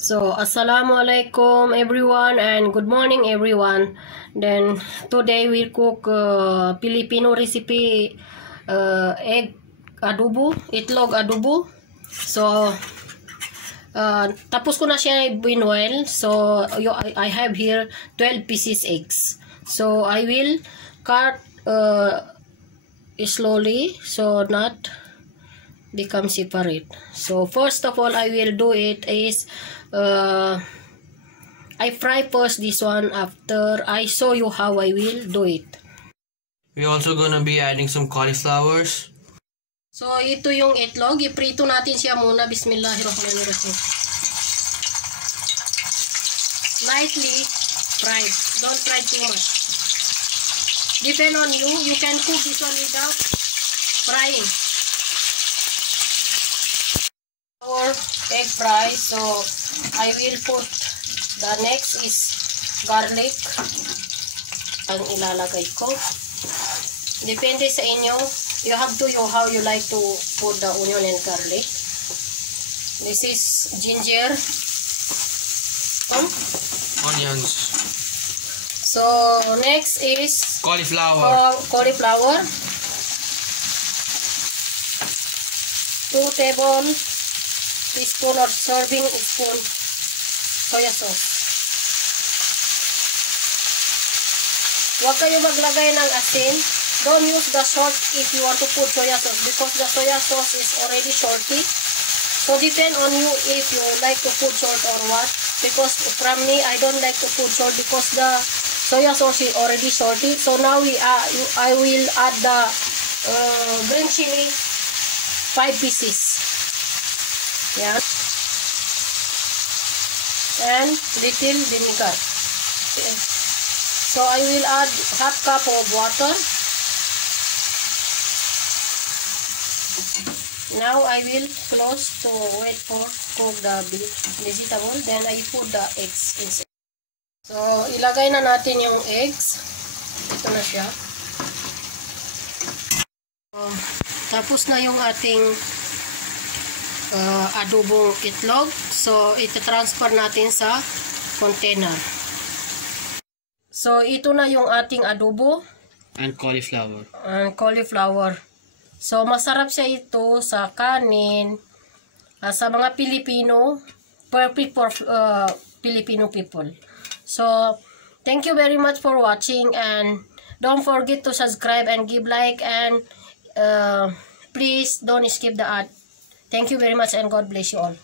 So, assalamualaikum everyone and good morning everyone. Then today we'll cook Filipino recipe egg adobo, itlog adobo. So tapos ko na siya binuel. So I have here 12 pieces eggs. So I will cut slowly so not become separate. So first of all I will do it is I fry first this one. After I show you how I will do it. We're also gonna be adding some cauliflowers. So ito yung itlog, iprito natin siya muna. Bismillahirrahmanirrahim. Lightly fried, don't fry too much. Depend on you, you can cook this one without frying. Our egg fry, so I will put the next is garlic ang ilalagay ko. Depende sa inyo, you have to know how you like to put the onion and garlic. This is ginger, Onions. So next is Cauliflower. cauliflower. 2 tablespoon or serving spoon soya sauce. Huwag kayo maglagay ng asin. Don't use the salt if you want to put soya sauce because the soya sauce is already salty. So depend on you if you like to put salt or what. Because from me, I don't like to put salt because the soya sauce is already salty. So now I will add the green chili 5 pieces. Yeah. And little vinegar. Okay. So I will add half cup of water. Now I will close to wait for cook the vegetable. Then I put the eggs inside. So ilagay na natin yung eggs. Ito na siya. Tapos na yung ating adobong itlog. So ita-transfer natin sa container. So ito na yung ating adobo And cauliflower. So masarap siya ito sa kanin, sa mga Pilipino, perfect for Filipino people. So thank you very much for watching and don't forget to subscribe and give like and please don't skip the ad. Thank you very much and God bless you all.